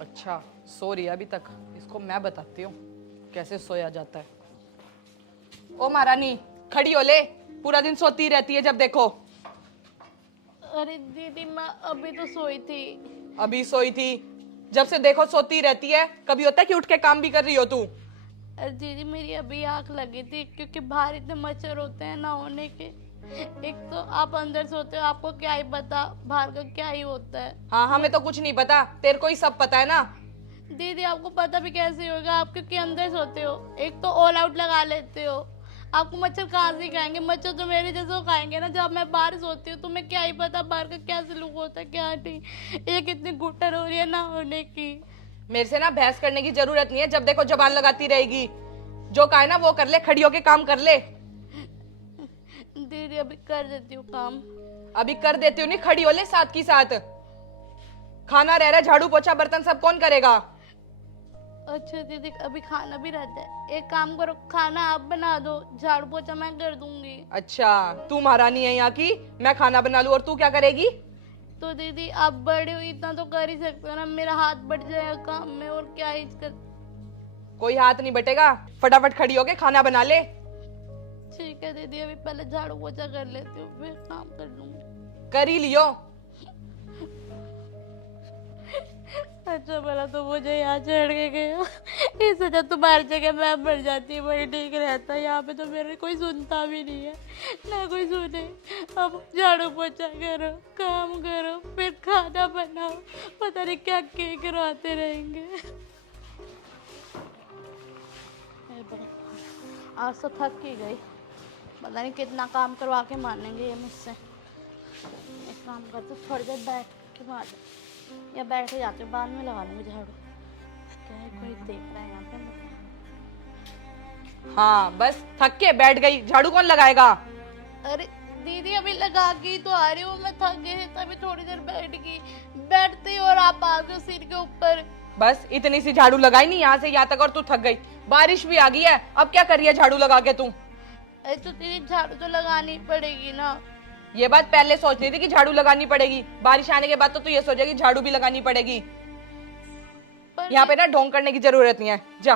अच्छा, सो रही है अभी तक। इसको मैं बताती हूँ कैसे सोया जाता है। ओ महारानी, खड़ी हो ले। पूरा दिन सोती रहती है जब देखो। अरे दीदी मैं अभी तो सोई थी। अभी सोई थी? जब से देखो सोती रहती है। कभी होता है कि उठ के काम भी कर रही हो तू? अरे दीदी मेरी अभी आँख लगी थी क्योंकि बाहर इतने मच्छर होते हैं ना होने के। एक तो आप अंदर सोते हो, आपको क्या ही पता बाहर का क्या ही होता है। हाँ, हमें तो कुछ नहीं पता, तेरे को ही सब पता है ना। दीदी आपको पता भी कैसे होगा, आप क्योंकि अंदर सोते हो। एक तो ऑल आउट लगा लेते हो, आपको मच्छर कहाँ से खाएंगे? मच्छर तो मेरे जैसे को खाएंगे ना। जब मैं बाहर सोती हूँ तुम्हें क्या ही पता बाहर का क्या सलूक होता है क्या नहीं। ये कितनी घुटन हो रही है ना होने की। मेरे से ना बहस करने की जरूरत नहीं है। जब देखो जबान लगाती रहेगी। जो कहा है ना वो कर ले, खड़ी होके काम कर ले। दीदी अभी कर देती हूँ काम। अभी कर देती हूँ नहीं, खड़ी हो ले साथ की साथ। खाना रह रहा है, झाड़ू पोछा बर्तन सब कौन करेगा? अच्छा दीदी अभी खाना भी रहता है। एक काम करो, खाना आप बना दो, झाड़ू पोछा मैं कर दूंगी। अच्छा, तू महारानी है यहाँ की, मैं खाना बना लूं और तू क्या करेगी? तो दीदी आप बड़े हो, इतना तो कर ही सकते हो ना। मेरा हाथ बढ़ जाएगा काम में और क्या ही कर। कोई हाथ नहीं बटेगा, फटाफट खड़ी होके खाना बना ले। ठीक है दीदी, अभी पहले झाड़ू पोछा कर लेती हूँ फिर काम कर लूंगी। कर ही लियो। अच्छा भला तो मुझे यहाँ चढ़ के गया। इस वजह तुम्हारी जगह मैं मर जाती, वही ठीक रहता। यहाँ पे तो मेरे कोई सुनता भी नहीं है, ना कोई सुने। अब झाड़ू पोछा करो, काम करो, फिर खाना बनाओ, पता नहीं क्या क्या करवाते रहेंगे। आज तो थक ही गई, पता नहीं कितना काम करवा के मानेंगे ये मुझसे। एक काम करते थोड़ी देर बैठ के मार या बैठ जाते, बाद में लगा लूंगी झाड़ू। क्या है कोई देख रहा है यहाँ पे मुझे? हाँ बस थक के बैठ गई, झाड़ू कौन लगाएगा? अरे दीदी अभी लगा के तो आ रही हूँ मैं, थक गई तभी थोड़ी देर बैठ गई। बैठते ही और आप आ गए सिर के ऊपर। बस इतनी सी झाड़ू लगाई नहीं यहाँ से यहाँ तक और तू थक गई। बारिश भी आ गई है, अब क्या कर रही है झाड़ू लगा के तू? अरे तो दीदी झाड़ू तो लगानी पड़ेगी ना। ये बात पहले सोच रही थी कि झाड़ू लगानी पड़ेगी, बारिश आने के बाद तो तू ये सोचेगी झाड़ू भी लगानी पड़ेगी। यहाँ पे ना ढोंग करने की जरूरत नहीं है। जा,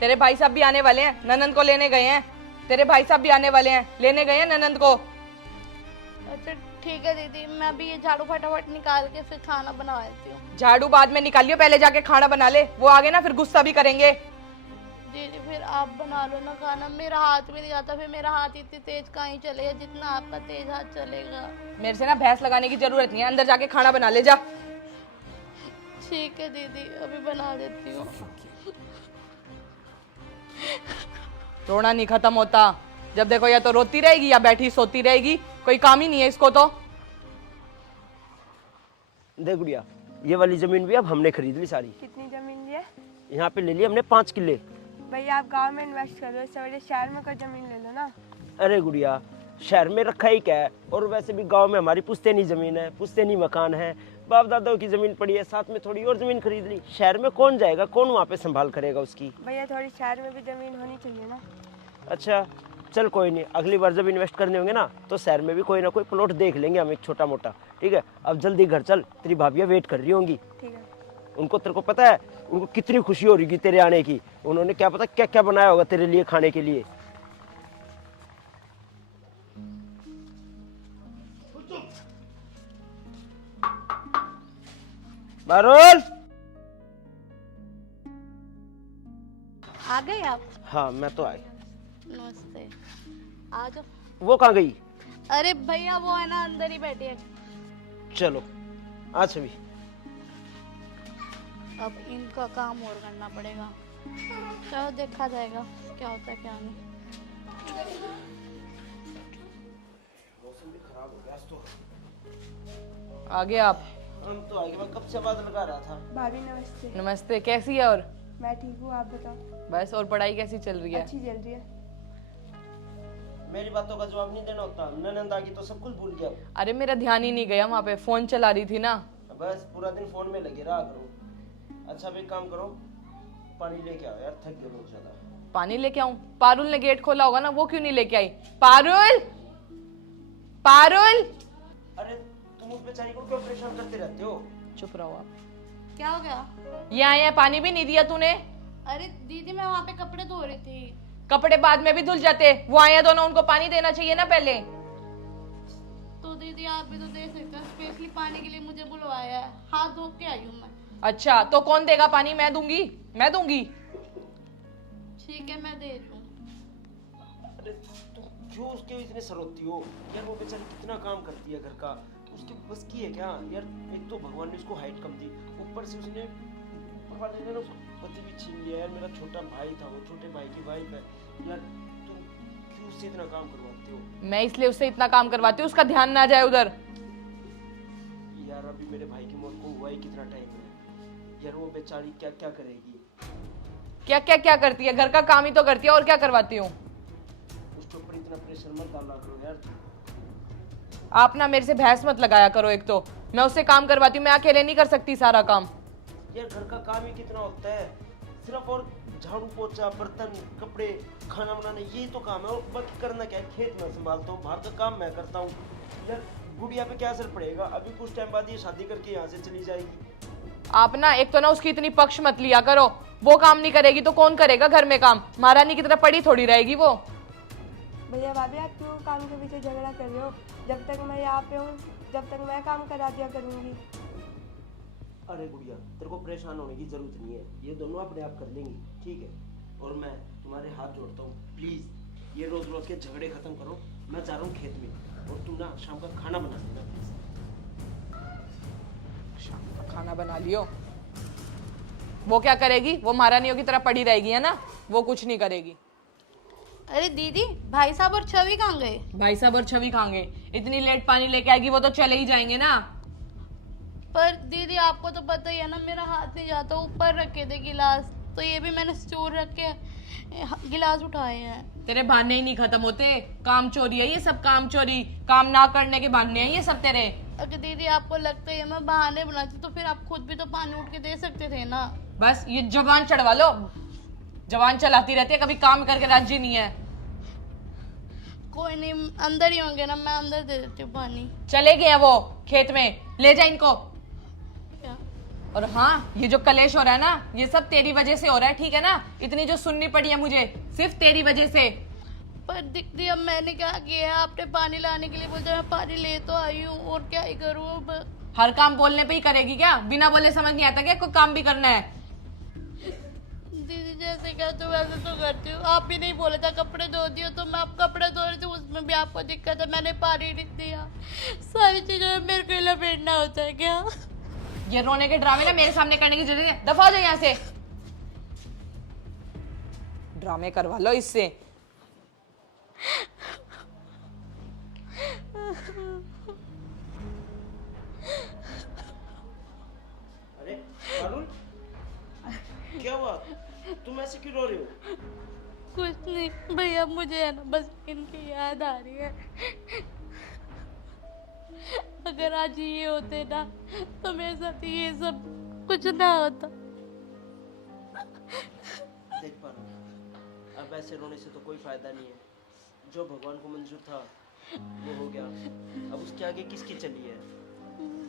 तेरे भाई साहब भी आने वाले हैं, ननंद को लेने गए हैं। तेरे भाई साहब भी आने वाले हैं, लेने गए हैं ननंद को। अच्छा ठीक है दीदी, मैं भी ये झाड़ू फटाफट निकाल के फिर खाना बना लेती हूँ। झाड़ू बाद में निकालियो, पहले जाके खाना बना ले। वो आगे ना फिर गुस्सा भी करेंगे। दीदी फिर आप बना लो ना खाना, मेरा हाथ भी नहीं जाता। फिर मेरा हाथ इतनी तेज कहीं चलेगा जितना आपका तेज हाथ चलेगा। मेरे से ना बहस लगाने की जरूरत नहीं है, अंदर जाके खाना बना ले जा। ठीक है दीदी अभी बना देती हूँ। रोना नहीं खत्म होता, जब देखो या तो रोती रहेगी या बैठी सोती रहेगी, कोई काम ही नहीं है इसको तो। देख गुड़िया, ये वाली जमीन भी अब हमने खरीद ली सारी। कितनी जमीन ली है? यहाँ पे ले ली हमने 5 किले। भैया आप गांव में इन्वेस्ट करो, इससे बड़े शहर में कोई जमीन ले लो ना। अरे गुड़िया, शहर में रखा ही क्या है, और वैसे भी गांव में हमारी पुश्तैनी जमीन है, पुश्तैनी मकान है, बाप दादाओं की जमीन पड़ी है, साथ में थोड़ी और जमीन खरीद ली। शहर में कौन जाएगा, कौन वहाँ पे संभाल करेगा उसकी? भैया थोड़ी शहर में भी जमीन होनी चाहिए ना। अच्छा चल कोई नहीं, अगली बार जब इन्वेस्ट करने होंगे ना तो शहर में भी कोई ना कोई प्लॉट देख लेंगे हम, एक छोटा मोटा। ठीक है, अब जल्दी घर चल, तेरी भाभियाँ वेट कर रही होंगी। ठीक है। उनको तेरे को पता है उनको कितनी खुशी हो रही थी तेरे आने की। उन्होंने क्या पता क्या क्या बनाया होगा तेरे लिए खाने के लिए। बारुल, आ गए आप? हाँ मैं तो आई। नमस्ते, आ जाओ। वो कहाँ गई? अरे भैया वो है ना अंदर ही बैठे हैं। चलो आ छवि। अब इनका काम और करना पड़ेगा, चलो देखा जाएगा क्या होता है क्या नहीं। आगे आप। हम तो आगे, मैं कब से बात लगा रहा था। भाभी नमस्ते। नमस्ते, कैसी है? और मैं ठीक हूँ, आप बताओ। बस, और पढ़ाई कैसी चल रही है? अच्छी चल रही है। मेरी बातों का जवाब नहीं देना होता, ननंद आ गई तो सब कुछ भूल गया। अरे मेरा ध्यान ही नहीं गया, वहाँ पे फोन चला रही थी ना। बस पूरा दिन फोन में लगे रहा करो। अच्छा भी काम करो, पानी लेके आओ यार, थक गए बहुत ज्यादा। पानी लेके आऊं? पारुल ने गेट खोला होगा ना, वो क्यों नहीं लेके आई? पारुल, पारुल। अरे तुम उस बेचारी को क्यों परेशान करते रहते हो? चुप रहो आप। क्या हो गया? ये आए हैं, पानी भी नहीं दिया तूने। अरे दीदी मैं वहाँ पे कपड़े धो रही थी। कपड़े बाद में भी धुल जाते, वो आए हैं दोनों, उनको पानी देना चाहिए ना पहले। तो दीदी आप भी तो दे सकते हो, स्पेशली पानी के लिए मुझे बुलवाया है, हाथ धो के आई हूँ मैं। अच्छा तो कौन देगा पानी? मैं दूंगी, मैं दूंगी। ठीक है मैं दे रही हूँ। अरे तुम क्यों उसके इतने सरोती हो यार? वो बेचारी कितना काम करती है घर का, उसके बस की है क्या यार? एक तो भगवान ने उसको हाइट कम दी, ऊपर से उसने भगवान ने ना उसको पति भी छीन लिया यार। मेरा छोटा भाई था वो, छोटे भाई की वाइफ है यार। तुम क्यों उससे इतना काम करवाते हो? मैं इसलिए उससे इतना काम करवाती हूँ, उसका ध्यान ना जाए उधर। यार अभी मेरे भाई की मौत को हुआ ही कितना टाइम है यार। वो बेचारी क्या क्या करेगी? क्या क्या क्या करती है? घर का काम ही तो करती है, और क्या करवाती हूँ? उसके ऊपर इतना प्रेशर मत डाला करो यार। आप ना मेरे से बहस मत लगाया करो। एक तो मैं उससे काम करवाती हूँ, मैं अकेले नहीं कर सकती सारा काम। यार घर का काम ही कितना होता है, सिर्फ और झाड़ू पोछा बर्तन कपड़े खाना बनाना यही तो काम है। और बाकी करना क्या है? खेत में संभालता हूँ, बाहर का काम मैं करता हूँ यार। गुड़िया पे क्या असर पड़ेगा? अभी कुछ टाइम बाद ये शादी करके यहाँ से चली जाएगी। आप ना एक तो ना उसकी इतनी पक्ष मत लिया करो। वो काम नहीं करेगी तो कौन करेगा घर में काम? महारानी की तरह पड़ी थोड़ी रहेगी वो। भैया भाभी आप क्यों काम के पीछे झगड़ा कर रहे हो? जब तक मैं यहाँ पे हूँ जब तक मैं काम करा दिया करूँगी। अरे गुड़िया तेरे को परेशान होने की जरूरत नहीं है, ये दोनों अपने आप कर लेंगी, ठीक है? और मैं तुम्हारे हाथ जोड़ता हूँ, प्लीज ये रोज रोज के झगड़े खत्म करो। मैं जा रहा हूँ खेत में, और तुम ना शाम का खाना बना देना प्लीज। शाम का खाना बना लियो। वो क्या करेगी? वो महारानियों की तरह पड़ी रहेगी, है ना? वो कुछ नहीं करेगी। अरे दीदी भाई साहब और छवि कहाँ गए? भाई साहब और छवि कहाँ गए? इतनी लेट पानी लेके आएगी वो तो चले ही जाएंगे ना। पर दीदी आपको तो पता ही है ना, मेरा हाथ नहीं जाता, ऊपर रखे थे गिलास, तो ये भी मैंने स्टोर रख के गिलास उठाए हैं। तेरे बहाने ही नहीं खत्म होते। काम चोरी है ये सब, काम चोरी, काम ना करने के बहाने हैं ये सब तेरे। अगर दीदी आपको लगता है मैं बहाने बनाती तो फिर आप खुद भी तो पानी उठ के दे सकते थे ना। बस ये जवान चढ़वा लो, जवान चलाती रहती है, कभी काम करके राजी नहीं है। कोई नहीं, अंदर ही होंगे ना, मैं अंदर दे देती हूँ पानी। चले गए हैं वो खेत में, ले जा इनको। क्या? और हाँ, ये जो कलेश हो रहा है ना, ये सब तेरी वजह से हो रहा है, ठीक है ना? इतनी जो सुननी पड़ी है मुझे, सिर्फ तेरी वजह से। पर दीदी अब मैंने क्या किया है? आपने पानी लाने के लिए बोलते, मैं पानी ले तो आई हूँ, और क्या ही करूँ अब? हर काम बोलने पे ही करेगी क्या? बिना बोले समझ नहीं आता क्या कोई काम भी करना है? दीदी जैसे क्या तो वैसे तो करती हूँ। आप भी नहीं बोले था कपड़े धो दियो, तो मैं आप कपड़े धो रही थी, उसमें भी आपको दिक्कत है, मैंने पानी नहीं दिया। सारी चीजों में मेरे को लपेटना होता है क्या? ये रोने के ड्रामे ना मेरे सामने करने की जरूरत है। दफा हो जाओ यहाँ से। ड्रामे करवा लो इससे। अरे अरुण क्या हुआ? तुम ऐसे क्यों रो रहे हो? कुछ नहीं भैया, मुझे है ना बस इनकी याद आ रही है। अगर आज ये होते ना तो मेरे साथ ये सब कुछ ना होता। देख पा रहा हूँ, अब ऐसे रोने से तो कोई फायदा नहीं है। जो भगवान को मंजूर था वो हो गया, अब उसके आगे किसकी चली है?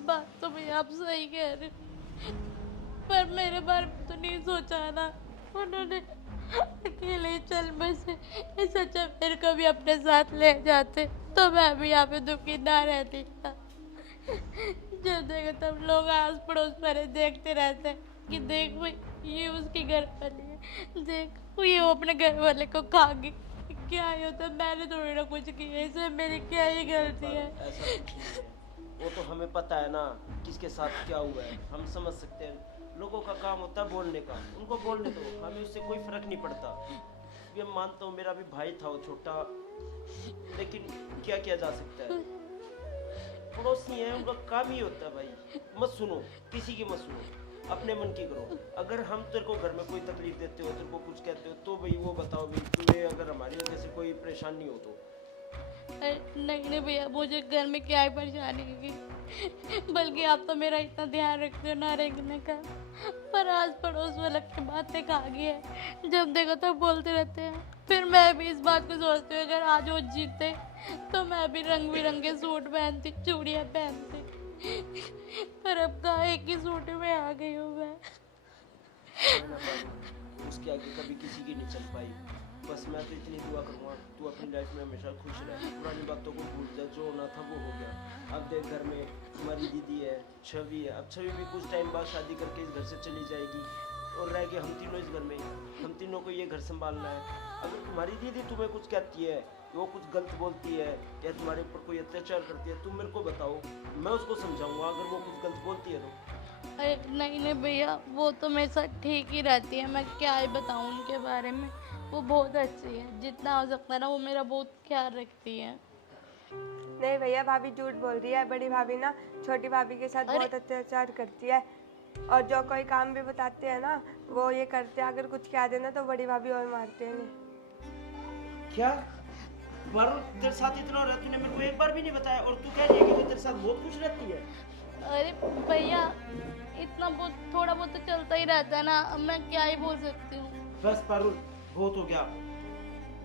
बात तो भैया आप सही कह रहे, पर मेरे बारे में तो नहीं सोचा ना उन्होंने। अकेले ही चल बसे, इस अच्छा मेरे को भी अपने साथ ले जाते तो मैं भी यहाँ पे दुखी ना रहती। जब देखो तब लोग आस पड़ोस पर देखते रहते हैं कि देख भाई ये उसकी घर वाली है, देख ये वो अपने घर वाले को खा गई। क्या ही होता, मैंने थोड़ी ना कुछ किया, इसमें मेरी क्या ही गलती है? ऐसा कुछ नहीं है, वो तो हमें पता है ना किसके साथ क्या हुआ है, हम समझ सकते हैं। लोगों का काम होता है बोलने का, उनको बोलने दो, हमें उससे कोई फर्क नहीं पड़ता। ये मानता हूँ मेरा भी भाई था वो छोटा, लेकिन क्या किया जा सकता है? पड़ोसी है, उनका काम ही होता है भाई। मत सुनो किसी की, मत सुनो, अपने मन की करो। अगर हम तेरे को घर में कोई तकलीफ देते हो, तेरे को कुछ कहते हो, तो भाई वो बताओ भाई तुम्हें अगर हमारी वजह से कोई परेशानी हो तो। नहीं भैया, मुझे घर में क्या ही परेशानी होगी, बल्कि आप तो मेरा इतना ध्यान रखते हो ना रहने का। पर आज पड़ोस वाले की बातें खा गई है, जब देखो तो बोलते रहते हैं। फिर मैं भी इस बात को सोचती हूँ अगर आज वो जीते तो मैं भी रंग बिरंगे सूट पहनती, चूड़ियाँ पहनती। पर अब कहाँ एक की सूट में आ गई हूँ मैं। ना पारू, उसके आगे कभी किसी की नहीं चल पाई। बस मैं तो इतनी दुआ करूँगा तू अपनी लाइफ में हमेशा खुश रह, पुरानी बातों को भूल जा, जो होना था वो हो गया। अब देख घर में तुम्हारी दीदी है, छवि है, अब छवि भी कुछ टाइम बाद शादी करके इस घर से चली जाएगी और रह के हम तीनों इस घर में, हम तीनों को ये घर संभालना है। अगर तुम्हारी दीदी तुम्हें कुछ कहती है, वो कुछ गलत बोलती है या तुम्हारे ऊपर कोई अत्याचार करती है, तुम मेरे को बताओ, मैं उसको समझाऊंगा अगर वो कुछ गलत बोलती है तो। अरे नहीं नहीं भैया, वो तो मेरे साथ ठीक ही रहती है, मैं क्या ही बताऊँ उनके बारे में। वो बहुत अच्छी है, जितना हो सकता है ना वो मेरा बहुत ख्याल रखती है। नहीं भैया, भाभी झूठ बोल रही है। बड़ी भाभी ना छोटी भाभी के साथ बहुत अत्याचार करती है और जो कोई काम भी बताते हैं ना वो ये करते हैं, अगर कुछ कह देना तो बड़ी भाभी और मारते हैं इन्हें। क्या मारो, तेरे साथ इतना हो रहा है, तूने मेरे को एक बार भी नहीं बताया और तू कह रही है कि वो तेरे साथ बहुत खुश रहती है। अरे भैया, इतना बहुत थोड़ा बहुत तो चलता ही रहता है ना, अब मैं क्या ही बोल सकती हूँ। बस पारुल, बहुत हो गया,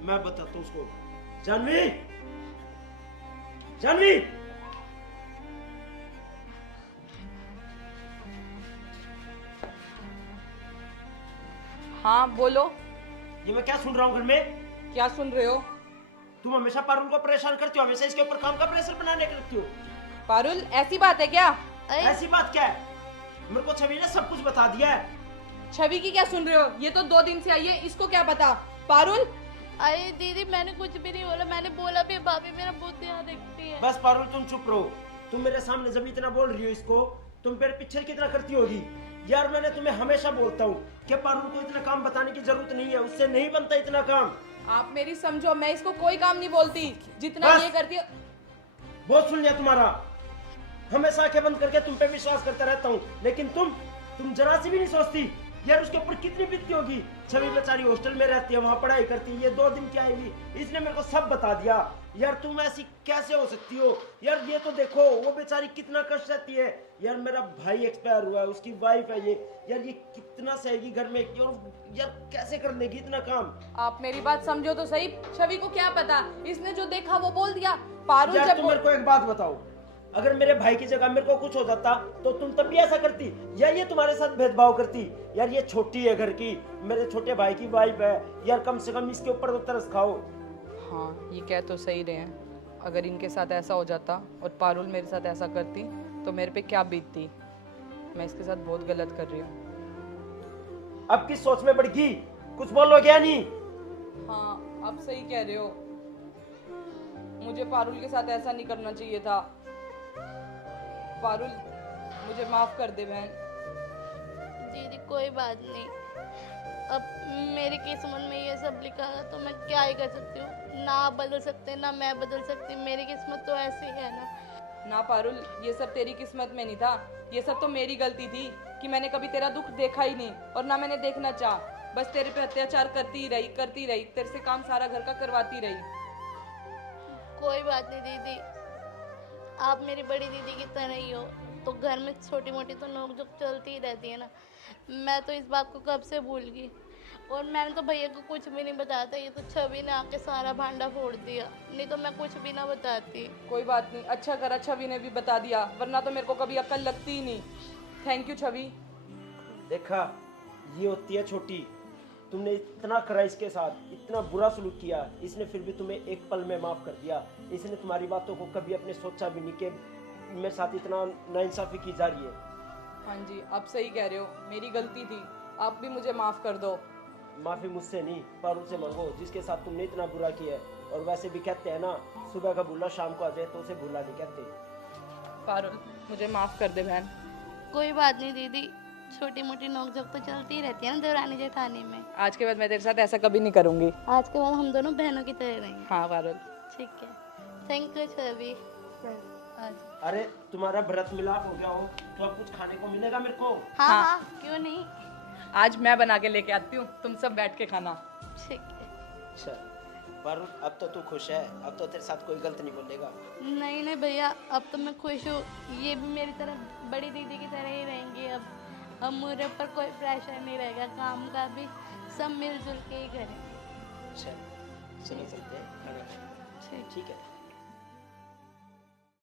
मैं बताता हूँ उसको। जानवी, जानवी, हाँ बोलो। ये मैं क्या सुन रहा हूँ घर में? क्या सुन रहे हो? तुम हमेशा पारुल को परेशान करती हो, हमेशा इसके ऊपर काम का प्रेशर बनाने के रखती हो। पारुल, ऐसी बात है क्या? अरे ऐसी बात क्या है? मेरे को छवि ने सब कुछ बता दिया है। छवि की क्या सुन रहे हो? ये तो 2 दिन से आई है, इसको क्या पता? पारुल, अरे दीदी, मैंने कुछ भी नहीं बोला, मैंने बोला भी भाभी मेरा बहुत ध्यान रखती है। बस पारुल, तुम चुप रहो। तुम मेरे सामने जब इतना बोल रही हो इसको, तुम मेरे पीछे कितना करती होगी? यार मैंने तुम्हें हमेशा बोलता हूँ कि पारुल को इतना काम बताने की जरूरत नहीं है, उससे नहीं बनता इतना काम। आप मेरी समझो, मैं इसको कोई काम नहीं बोलती, जितना बस। ये करती है। बहुत सुन लिया तुम्हारा, हमेशा आंखें बंद करके तुम पे विश्वास करता रहता हूँ, लेकिन तुम जरा सी भी नहीं सोचती यार उसके ऊपर कितनी बीतती होगी। छवि बेचारी हॉस्टल में रहती है, वहाँ पढ़ाई करती है, ये 2 दिन क्या आएगी, इसने मेरे को सब बता दिया। यार तुम ऐसी कैसे हो सकती हो? यार ये तो देखो वो बेचारी कितना कष्ट रहती है। यार मेरा भाई एक्सपायर हुआ है, उसकी वाइफ है ये, यार ये कितना सहेगी घर में, यार कैसे कर लेगी इतना काम? आप मेरी बात समझो तो सही। छवि को क्या पता, इसने जो देखा वो बोल दिया। पारुल यार जब तुम मेरे को एक बात बताओ, अगर मेरे भाई की जगह मेरे को कुछ हो जाता तो तुम तब भी ऐसा करती या ये तुम्हारे साथ भेदभाव करती? यार ये छोटी है घर की, मेरे छोटे भाई की वाइफ है, यार कम से कम इसके ऊपर तो तरस खाओ। हाँ, ये कह तो सही रहे हैं। अगर इनके साथ ऐसा हो जाता और पारुल मेरे साथ ऐसा करती तो मेरे पे क्या बीतती। मैं इसके साथ बहुत गलत कर रही हूँ। अब किस सोच में पड़ गई? कुछ बोलो क्या नहीं? हाँ, आप सही कह रहे हो, मुझे पारुल के साथ ऐसा नहीं करना चाहिए था। पारुल, मुझे माफ कर दे बहन। दीदी कोई बात नहीं, अब मेरी किस्मत में ये सब लिखा है तो मैं क्या ही कर सकती हूँ। ना आप बदल सकते ना मैं बदल सकती, मेरी किस्मत तो ऐसी है ना। ना पारुल, ये सब तेरी किस्मत में नहीं था, ये सब तो मेरी गलती थी कि मैंने कभी तेरा दुख देखा ही नहीं और ना मैंने देखना चाहा। बस तेरे पे अत्याचार करती रही, तेरे से काम सारा घर का करवाती रही। कोई बात नहीं दीदी, आप मेरी बड़ी दीदी की तरह ही हो, तो घर में छोटी मोटी तो नोक-झोंक चलती ही रहती है ना। मैं तो इस बात को कब से भूल गई और मैंने तो भैया को कुछ भी नहीं बताया था, ये तो छवि ने आके सारा भांडा फोड़ दिया, नहीं तो मैं कुछ भी ना बताती। कोई बात नहीं, अच्छा करा छवि ने भी बता दिया, वरना तो मेरे को कभी अक्ल लगती ही नहीं। थैंक यू छवि। देखा, ये होती है छोटी। तुमने इतना करा इसके साथ, इतना बुरा सलूक किया, इसने फिर भी तुम्हें एक पल में माफ कर दिया। इसने तुम्हारी बातों को कभी अपने सोचा भी नहीं कि मेरे साथ इतना नाइंसाफी की जा रही है। हाँ जी, आप सही कह रहे हो, मेरी गलती थी, आप भी मुझे माफ कर दो। माफी मुझसे नहीं, पारुल से मांगो जिसके साथ तुमने इतना बुरा किया है। और वैसे भी कहते हैं ना, सुबह का भूला शाम को आ जाए तो उसे भूला नहीं कहते। पारुल, मुझे माफ कर दे बहन। कोई बात नहीं दीदी, छोटी मोटी नोक-झोंक तो चलती ही रहती है ना देवरानी जेठानी में। आज के बाद मैं तेरे साथ ऐसा कभी नहीं करूंगी। आज के बाद हम दोनों बहनों की तरह रहेंगे। हाँ पारुल। ठीक है, थैंक यू छवि। अरे तुम्हारा व्रत मिलाप हो गया हो तो अब कुछ खाने को मिलेगा मेरे को? हाँ हाँ। हाँ, क्यों नहीं। आज मैं बना के लेके आती हूँ, तुम सब बैठ के खाना। ठीक है। अच्छा पारुल, अब तो तू खुश है, अब तो तेरे साथ कोई गलत नहीं बोलेगा। नहीं नहीं भैया, अब तो मैं खुश हूँ, ये भी मेरी तरह बड़ी दीदी की तरह ही रहेंगी। अब मेरे ऊपर कोई प्रेशर नहीं रहेगा काम का भी, सब मिलजुल के ही करें। अच्छा चलो चलते हैं खाना खाने। ठीक है।